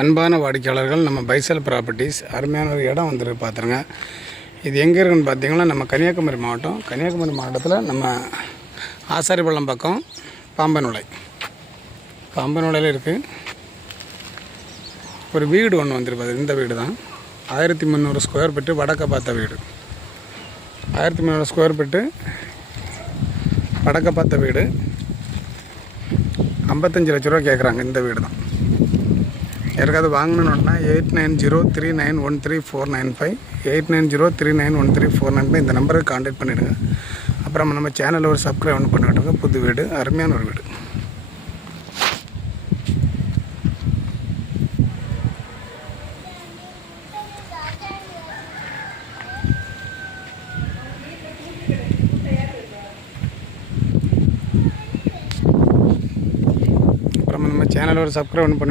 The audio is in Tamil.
அன்பான வாடிக்கையாளர்கள், நம்ம பைசல் ப்ராப்பர்ட்டிஸ் அருமையான ஒரு இடம் வந்துருக்கு பார்த்துருங்க. இது எங்கே இருக்குன்னு பார்த்தீங்கன்னா, நம்ம கன்னியாகுமரி மாவட்டத்தில் நம்ம ஆசாரிப்பள்ளம் பக்கம் பாம்பனுலையில் இருக்குது. ஒரு வீடு ஒன்று வந்துருப்பாது. இந்த வீடு தான் 1300 ஸ்கொயர் ஃபீட்டு வடக்க பார்த்த வீடு. 1300 ஸ்கொயர் ஃபீட்டு வடக்க பார்த்த வீடு. 55 லட்ச ரூபா கேட்குறாங்க. இந்த வீடு தான். யாருக்காவது வாங்கணுன்னா 8903913495 8903913495 இந்த நம்பருக்கு கான்டாக்ட் பண்ணிவிடுங்க. அப்புறம் நம்ம சேனலில் ஒரு சப்ஸ்கிரைப் ஒன்று பண்ணிவிட்டுருங்க. புது வீடு, அருமையான ஒரு வீடு. அப்புறம் நம்ம சேனலில் ஒரு சப்ஸ்கிரைப் ஒன்று பண்ணி